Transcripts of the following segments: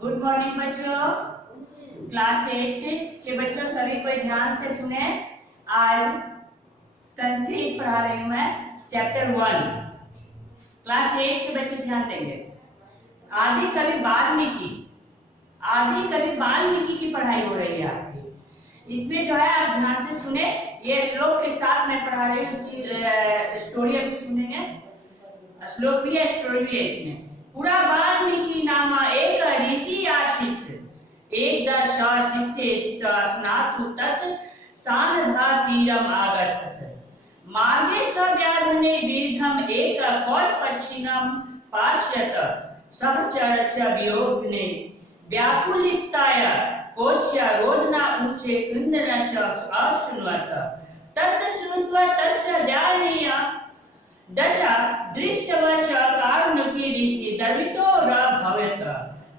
Good morning बच्चों। Class 8 के बच्चों सभी को ध्यान से सुने। आज संस्कृत पढ़ा रही हूँ मैं, चैप्टर 1। क्लास 8 के बच्चे ध्यान देंगे। आदि कवि वाल्मीकि की पढ़ाई हो रही है आपकी। इसमें जो है आप ध्यान से सुने। ये श्लोक के साथ मैं पढ़ा रही हूँ, उसकी स्टोरी अभी सुनेंगे। श्लोक भी है, स्टोरी भी है इसमें। पुरा वाल्मीकि नामा एक ऋषि आशित एक शिष्य स्नातु तत् सानधा तीरम आगच्छत मार्गे सव्याधने विद्धम एक कौच पक्षिणं पाश्यत सहचरस्य वियोगने व्याकुलिताय कोच्य रोदना उच्चे कुंदन च अश्नुवत तत् श्रुत्वा तस्य दयानीय दशा दृष्टवा च कारुणिकी ऋषि दर्वितो भवेत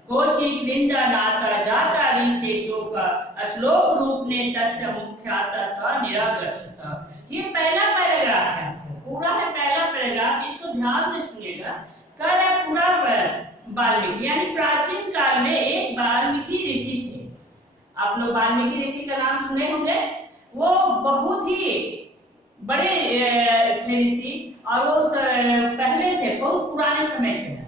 कोचि क्लिंदनाता जाता ऋषि शोक श्लोक रूप ने तस्य मुख्यातः निरागच्छत। ये पहला पैराग्राफ है, पूरा है पहला पैराग्राफ, इसको ध्यान से सुनिएगा। कल है पूरा वाल्मीकि, यानी प्राचीन काल में एक वाल्मीकि ऋषि थे। आप लोग वाल्मीकि ऋषि का नाम सुने होंगे। वो बहुत ही बड़े थे ऋषि, और वो पहले थे, बहुत पुराने समय के।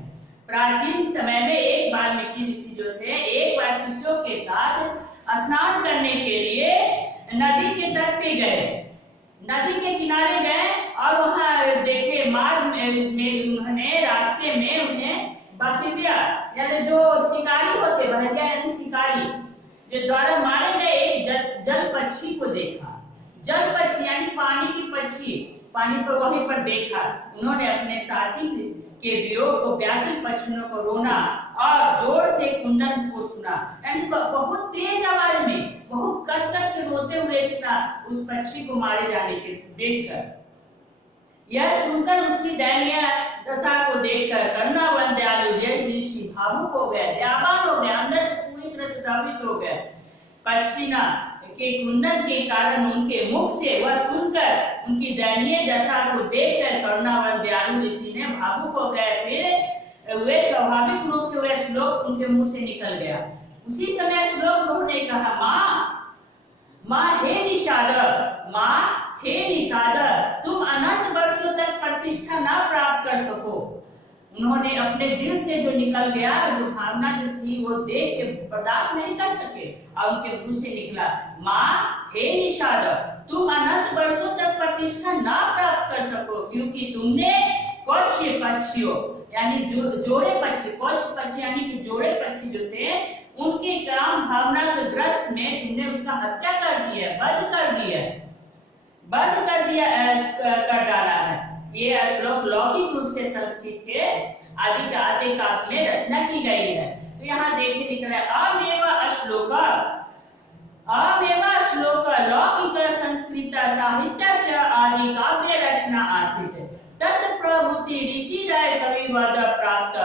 प्राचीन समय में एक वाल्मीकि ऋषि जो थे, एक बार शिष्यों के साथ स्नान करने के लिए नदी के तट पे गए, नदी के किनारे गए, और वहां देखे मार्ग में उन्होंने रास्ते में उन्हें बकरिया यानी जो शिकारी होते, बकरिया यानी शिकारी जो द्वारा मारे गए एक जल पक्षी को देखा। जल पक्षी यानी पानी की पक्षी, पानी पर वहीं पर देखा। उन्होंने अपने साथी के वियोग को, व्याकुल पक्षियों को रोना और जोर से कुंदन को सुना, यानी बहुत तेज आवाज में, बहुत कस-कस के रोते हुए सुना उस पक्षी को मारे जाने के देखकर। यह सुनकर उसकी दयनीय दशा को देखकर करुणावंत दयालु ऋषि भावुक हो गए, दयावान हो गए, अंदर से पूरी तरह से प्रभावित हो गए। पक्षिना के कुंदन के कारण उनके मुख से वह सुनकर, उनकी दयनीय दशा को देखकर करुणावंत दयालु ऋषि ने भावुक हो गए। फिर वे स्वाभाविक रूप से वह श्लोक उनके मुंह से निकल गया। उसी समय श्लोक उन्होंने कहा, माँ हे निषाद, तुम अनंत वर्षों तक प्रतिष्ठा न प्राप्त कर सको। उन्होंने अपने दिल से जो निकल गया, जो भावना जो थी, वो देख के बर्दाश्त नहीं कर सके और उनके मुंह से निकला, माँ हे निषाद, तुम अनंत वर्षों तक प्रतिष्ठा ना प्राप्त कर सको, क्योंकि तुमने कौच पक्षियों यानी जोड़े पक्षी, कौच पक्षी यानी कि जोड़े पक्षी जो थे, उनके काम भावना के ग्रस्त में तुमने उसका हत्या कर दिया, वध कर डाला है। ये श्लोक लौकिक रूप से संस्कृत के आदि काव्य में रचना की गई है। तो यहाँ देखिए निकला अमेव श्लोक लौकिक संस्कृत साहित्य आदि काव्य रचना आसीत तत्प्रभूति ऋषि राय कविवद प्राप्त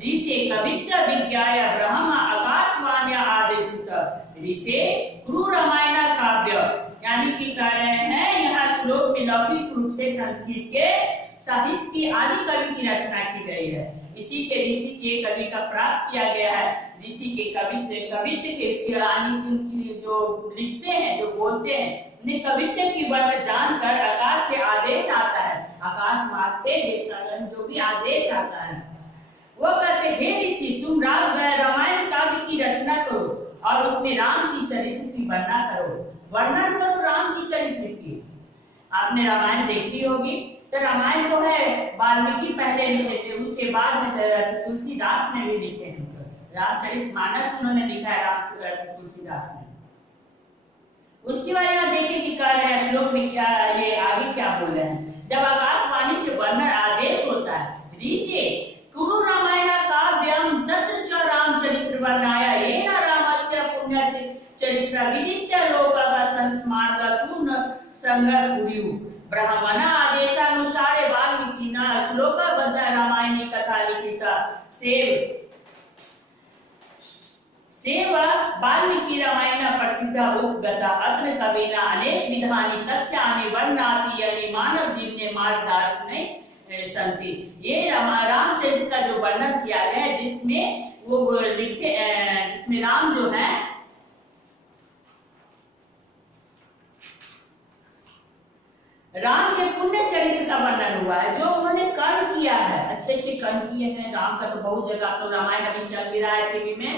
ऋषि कवित्व विज्ञाय ब्रह्म आकाशवाण्या आदेशित ऋषि कुरु रामायण काव्य, यानी कि कह रहे हैं यहाँ श्लोक में लौकिक रूप से संस्कृत के साहित्य की आदि कवि की रचना की गई है। इसी के ऋषि के कवि का प्राप्त किया गया है। ऋषि के कवित्व के उसके उनकी जो लिखते हैं, जो बोलते हैं, उन्हें कवित्व की वर्ण जानकर आकाश से आदेश आता है, आकाश मार्ग से जो भी आदेश आता है, वो कहते हे ऋषि, तुम रामायण काव्य की रचना करो और उसमें राम की चरित्र की वर्णन करो राम की चरित्र की। आपने रामायण देखी होगी, तो रामायण तो है वाल्मीकि पहले लिखे थे, उसके बाद में तुलसीदास ने भी लिखे हैं। रामचरितमानस उन्होंने लिखा है तुलसीदास ने। उसके बारे में देखिए कि कह रहे हैं श्लोक में क्या, ये आगे क्या बोल रहे हैं। जब आकाशवाणी से वर्णन आदेश होता है, ऋषि कुरु रामायण काव्यम तत्र च रामचरित्र वर्णाय येन रामस्य पुण्य चरित्र विदित्य लोकः संस्मार्ग सूर्ण संग्रह कुरु ब्राह्मण आदेशानुसार वाल्मीकिना श्लोकबद्ध रामायणी कथा लिखिता सेव वाल्मीकि रामायण प्रसिद्ध उपगता अत्र कविना अनेक विधानि तथ्यानि वर्णाति यानी मानव जीवने मार्गदर्शने संति। ये रामचरित्र का जो वर्णन किया गया है, जिसमें वो लिखे राम जो है राम के पुण्य चरित्र का वर्णन हुआ है, जो उन्होंने कर्म किया है, अच्छे अच्छे कर्म किए हैं। राम का तो बहुत जगह आप लोग रामायण अभी चल भी रहा है टीवी में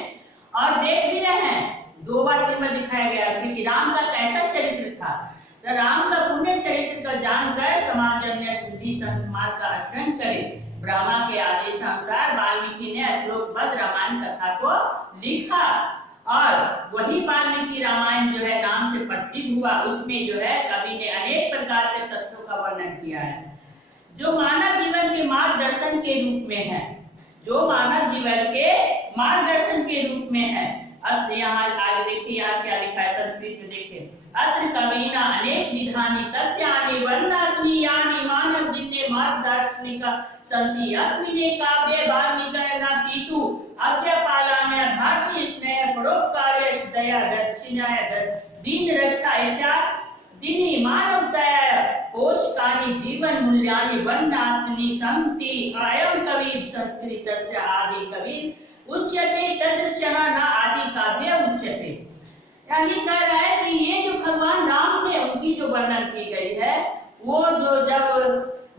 और देख भी रहे हैं, 2 बार 3 बार दिखाया गया है कि राम का कैसा चरित्र था। तो राम का पुण्य चरित्र का जानकर समाज में सिद्धि संस्कार का आचरण करे। ब्रह्मा के आदेशानुसार वाल्मीकि ने श्लोकबद्ध रामायण कथा को लिखा और वही वाल्मीकि रामायण जो है नाम से प्रसिद्ध हुआ। उसमें जो है कवि ने अनेक प्रकार के तथ्यों का वर्णन किया है, जो मानव जीवन के मार्गदर्शन के रूप में है, जो मानव जीवन के मार्गदर्शन के रूप में है। अब यहाँ आगे देखिए यहाँ क्या लिखा है, संस्कृत में देखिए, अत्र कवीना अनेक विधानी तथ्यानि वर्णनानि यानि मानव जीवने मार्गदर्शनिक सन्ति अस्मिने काव्ये वाल्मीकिना पीतु अज्ञापालाने भारतीय स्नेह परोपकार्य दया दक्षिणाय दीन रक्षा इत्यादि मानवताय पोषकानि जीवन मूल्यानि वर्णनानि सन्ति। अयं कवि संस्कृतस्य आदि कवि उच्यते तद्रचना न आदि काव्य उच्यते। यानी कह रहा है कि ये जो भगवान राम थे उनकी जो वर्णन की गई है, वो जो जब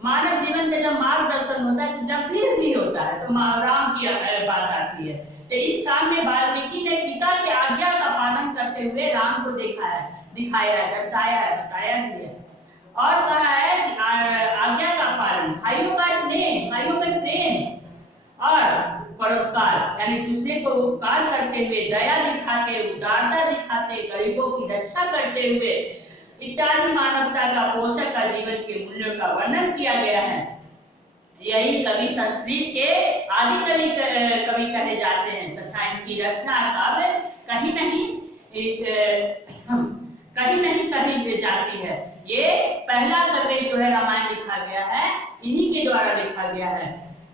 मानव जीवन का जब मार्गदर्शन होता है, तो जब भी होता है तो राम की बात आती है। तो इस काम में वाल्मीकि ने पिता की आज्ञा का पालन करते हुए राम को देखा है, दिखाया है, दर्शाया है, बताया भी है और कहा है कि आज्ञा का पालन, भाइयों का स्नेह, भाइयों में प्रेम और परोपकार यानी दूसरे को उपकार करते हुए, दया दिखाते, उदारता दिखाते, गरीबों की रक्षा करते हुए इत्यादि मानवता का पोषक का जीवन के मूल्यों का वर्णन किया गया है। यही कवि संस्कृत के आदि कवि कहे जाते हैं तथा इनकी रचना काव्य कहीं नहीं कही जाती है। ये पहला काव्य जो है रामायण लिखा गया है, इन्हीं के द्वारा लिखा गया है,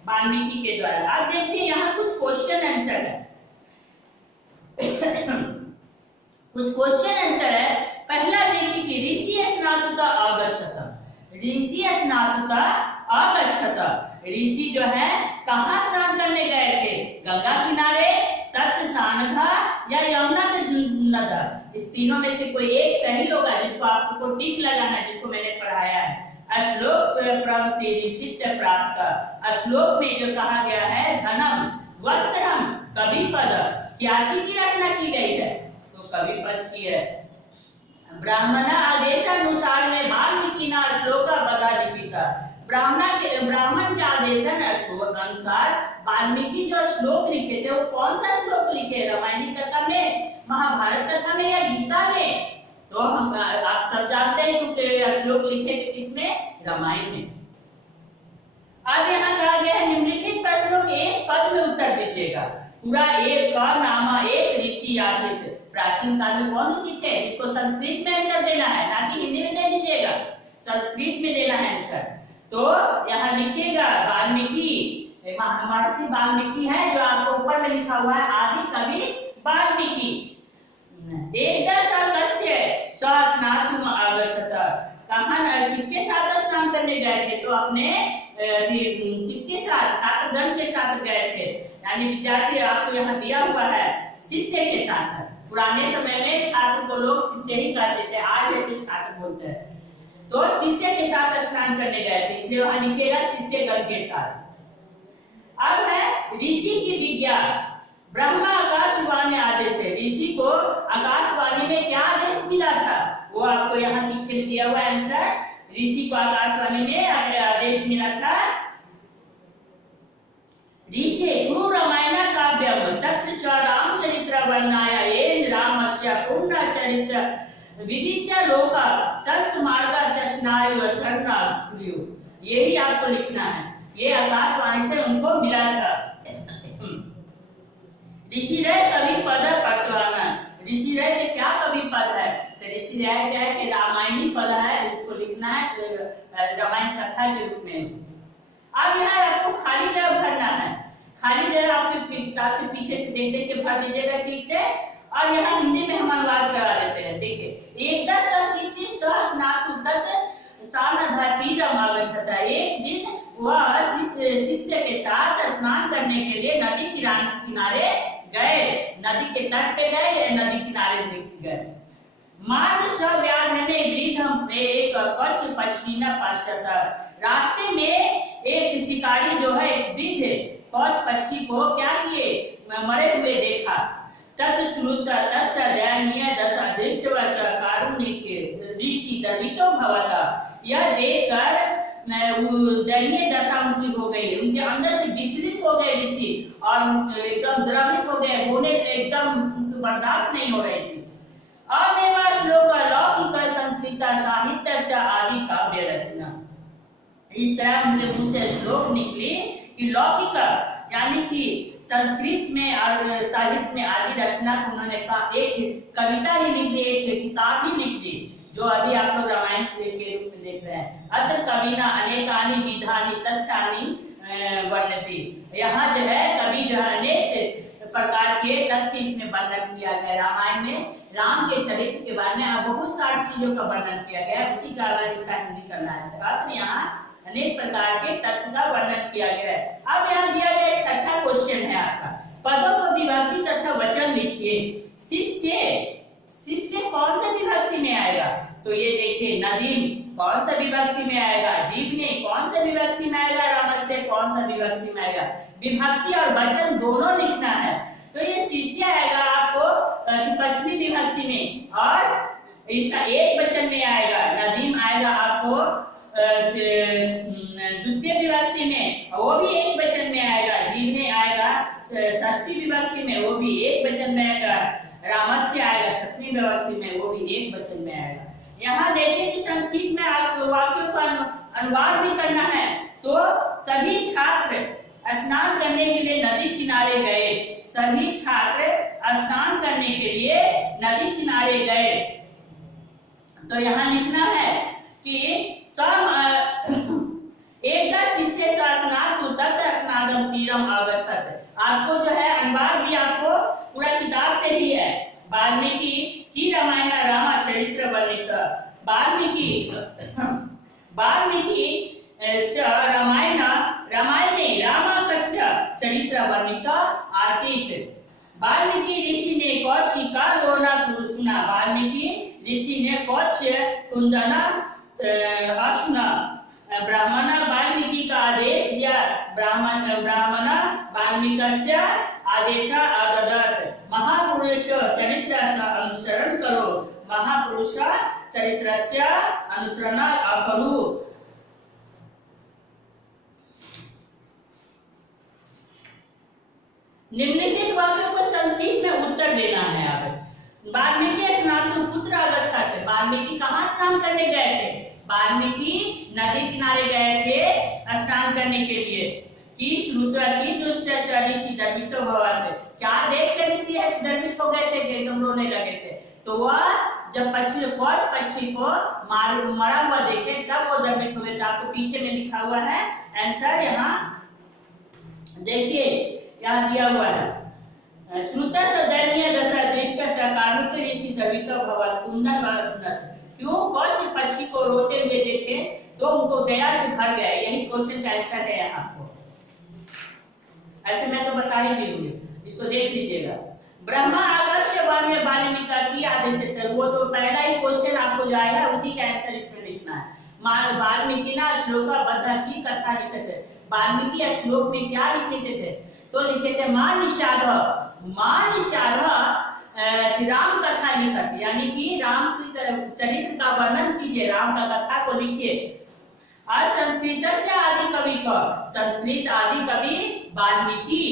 वाल्मीकि के द्वारा। आप देखिए यहाँ कुछ क्वेश्चन आंसर है कुछ क्वेश्चन आंसर है। पहला देखिए कि ऋषि स्नातुता अगच्छत, ऋषि स्नातुता अगच्छत, ऋषि जो है कहाँ स्नान करने गए थे? गंगा किनारे, तट सानधा या यमुना के नदी? इस तीनों में से कोई एक सही होगा, जिसको आपको टिक लगाना है, जिसको मैंने पढ़ाया है। श्लोक प्रवृत्ति ऋषित्व प्राप्त, श्लोक में जो कहा गया है धनम वस्त्रम कवि पद, क्या चीज की रचना की गई है? तो कवि पद की है। ब्राह्मण आदेशानुसार ने वाल्मीकि ना श्लोक बता लिखिता, ब्राह्मण के आदेश अनुसार वाल्मीकि जो श्लोक लिखे थे वो कौन सा श्लोक लिखे? रामायणी कथा में, महाभारत कथा में या गीता में? तो हम आप सब जानते हैं क्योंकि श्लोक लिखे थे किसमें? रामायण में। आगे यहाँ कहा गया है निम्नलिखित प्रश्नों के एक पद में उत्तर दीजिएगा। पूरा एक का नामा एक ऋषि आसित, प्राचीन काल में कौन ऋषि थे? इसको संस्कृत में आंसर देना है, ना कि हिंदी में दे दीजिएगा, संस्कृत में देना है आंसर। तो यहाँ लिखिएगा वाल्मीकि, महर्षि वाल्मीकि है, जो आपको ऊपर में लिखा हुआ है आदि कवि वाल्मीकि। स्नातुम आगच्छत, कहाँ किसके साथ स्नान करने गए थे? तो अपने किसके साथ? छात्रगण के साथ गए थे, यानी विद्यार्थी आपको यहाँ दिया हुआ है शिष्य के साथ। पुराने समय में छात्र को लोग शिष्य ही कहते थे, आज ऐसे छात्र बोलते हैं। तो शिष्य के साथ स्नान करने गए थे, इसलिए वहां लिखेगा शिष्यगण के साथ। अब है ऋषि की विज्ञा, ब्रह्मा आकाशवाणी आदेश थे। ऋषि को आकाशवाणी में क्या आदेश मिला था? वो आपको यहाँ पीछे दिया हुआ आंसर। ऋषि को आकाशवाणी में आदेश मिला था, ऋषि गुरु रामायण काव्यम तत्र च रामचरित्र वर्णनाय येन रामस्य पूर्ण चरित्र विदित्य लोक संस्मार्ग शस्नायु शरणागृयो। यही आपको लिखना है, ये आकाशवाणी से उनको मिला था। ऋषि रह कवि पद पटवाना, ऋषि रह के क्या कवि पद है? तो ऋषि रह क्या है कि रामायणी पद है, इसको लिखना है रामायण कथा के रूप में। अब यहाँ आपको खाली जगह भरना है, खाली जगह आपकी किताब से पीछे से देख देख के भर दीजिएगा ठीक से। और यहाँ हिंदी में हम अनुवाद करा देते हैं। देखिए, एक शिष्य स्नातु तत् सानधातीरम आगच्छत, एक दिन वह शिष्य के साथ स्नान करने के लिए नदी किनारे गए। नदी के तट पे गए या नदी किनारे गए। मार्ग सब व्याधने वृद्धम एक कच्छ पक्षी न पश्यत। रास्ते में एक शिकारी जो है एक वृद्ध कच्छ पक्षी को क्या किए, मरे हुए देखा। तत्श्रुत तस्य दयनीय दशा दृष्ट्वा च कारुणिक ऋषि दर्वितो भवत। यह देखकर दयनीय दशा उनकी हो गई, उनके अंदर से विचलित हो गए ऋषि और एकदम द्रवित हो गए, होने एकदम उनको बर्दाश्त नहीं हो रही थी। अमेवा श्लोक लौकिक संस्कृत साहित्य से आदि काव्य रचना। इस तरह उनके मुंह से श्लोक निकली कि लौकिक यानी कि संस्कृत में और साहित्य में आदि रचना को उन्होंने कहा, एक कविता ही लिख दी, एक किताब ही लिख दी, जो अभी आप लोग रामायण के रूप में देख रहे हैं। अत्र कविना अनेकानि विधानि तथ्यानि वर्णति। यहाँ जो है कवि जो है अनेक प्रकार के तथ्य इसमें वर्णन किया गया। रामायण में राम के चरित्र के बारे में बहुत सारी चीजों का वर्णन किया गया, उसी का इसका हिंदी करना है। अब यहाँ अनेक प्रकार के तथ्य का वर्णन किया गया है। अब यहाँ दिया गया छठा क्वेश्चन है आपका, पदों को विभक्ति तथा वचन लिखिए। शिष्य कौन से विभक्ति में आएगा, तो ये देखिए नदीम कौन सा विभक्ति में आएगा, जीवने कौन से विभक्ति में आएगा, रामस्य कौन सा विभक्ति में आएगा। विभक्ति और वचन दोनों लिखना है। तो ये शिष्य आएगा आपको पश्चिमी विभक्ति में और इसका एक वचन में आएगा। नदीम आएगा आपको द्वितीय विभक्ति में, वो भी एक वचन में आएगा। जीवने आएगा षष्ठी विभक्ति में, वो भी एक वचन में आएगा। रामस्य आएगा सप्तमी विभक्ति में, वो भी एक वचन में आएगा। यहाँ देखिए कि संस्कृत में आपको वाक्यों का अनुवाद भी करना है, तो सभी छात्र स्नान करने के लिए नदी किनारे गए। सभी छात्र स्नान करने के लिए नदी किनारे गए। तो यहाँ लिखना है कि एकदा शिष्य स्नातु तत्र स्नादम तीरम आगच्छत। आपको जो है अनुवाद भी आपको पूरा किताब से ही है। वाल्मीकि की रामायण रामा चरित्र वर्णित। वाल्मीकि रामायण रामायणे रामाकस्य चरित्र वर्णित आसीत्। वाल्मीकि ऋषि ने कौची का रोना सुना। वाल्मीकि ऋषि ने कौच कुंदना अश्ना। ब्राह्मण वाल्मीकि का आदेश दिया। ब्राह्मण वाल्मीकस्य आदेश आददत। महापुरुष चरित्र अनुसरण करो। महापुरुष चरित्र अनुसरण करो। निम्नलिखित वाक्यों को संस्कृत में उत्तर देना है। अब वाल्मीकि स्नातु पुत्र आगच्छत। वाल्मीकि कहाँ स्नान करने गए थे? वाल्मीकि नदी किनारे गए थे स्नान करने के लिए। कि श्रुता की दुष्ट ऋषि दर्वितो भवत। क्या देख कर ऋषि दर्वित हो गए थे कि एकदम रोने लगे थे। तो वह जब पक्षी को मरा हुआ देखे तब वो दर्वित हो गए थे। आपको पीछे में लिखा हुआ है आंसर, यहाँ देखिए यहाँ दिया हुआ है। श्रुता सदैन्य दशा दृष्ट कारुण्य ऋषि दर्वितो भवत कुंदन वाला सुनत। क्यों कौच पक्षी को रोते हुए देखे तो उनको दया से भर गया। यही क्वेश्चन का आंसर है यहाँ आपको। ऐसे मैं तो बता ही दूंगी, इसको देख लीजिएगा। ब्रह्मा आकाश वाल्मीकि की आदेश है। वो तो पहला ही क्वेश्चन आपको जो आएगा उसी का आंसर इसमें लिखना है। वाल्मीकि ना श्लोकाबद्ध की कथा लिखे थे। वाल्मीकि श्लोक में क्या लिखे थे? तो लिखे थे मां निषाद राम कथा लिखत, यानी कि राम की चरित्र का वर्णन कीजिए, राम का कथा को लिखिए। आज संस्कृत से आदि कवि का संस्कृत आदि कवि वाल्मीकि।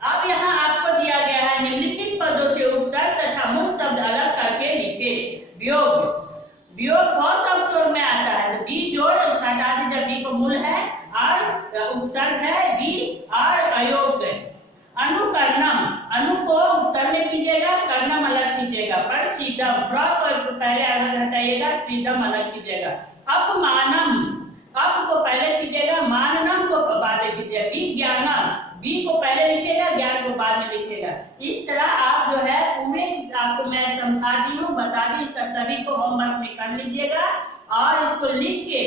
अब यहाँ आपको दिया गया है निम्नलिखित पदों से उपसर्ग तथा मूल शब्द अलग करके लिखे। वियोग बहुत सब स्वर में आता है, तो बी जोड़ हटा दीजिए जब बी को मूल है और उपसर्ग है बी और अयोग। अनुकरणम, अनु को उपसर्ग में कीजिएगा, कर्णम अलग कीजिएगा। पर सीधम को पहले अलग हटाइएगा, सीधम अलग कीजिएगा। अपमानम, अप को पहले कीजिएगा, माननम को बाद में कीजिएगा। विज्ञानम, बी को पहले लिखिएगा, ज्ञान को बाद में लिखिएगा। इस तरह आप जो है पूरे आपको मैं समझा दी हूँ, बता दी। इसका सभी को होमवर्क में कर लीजिएगा और इसको लिख के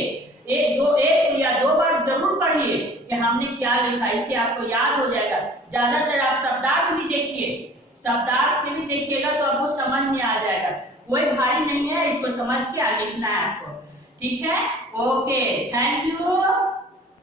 एक या दो बार जरूर पढ़िए कि हमने क्या लिखा। इससे आपको याद हो जाएगा। ज्यादातर आप शब्दार्थ भी देखिए, शब्दार्थ से भी देखिएगा तो आपको समझ में आ जाएगा, कोई भारी नहीं है, इसको समझ के लिखना है आपको। ठीक है, ओके, थैंक यू।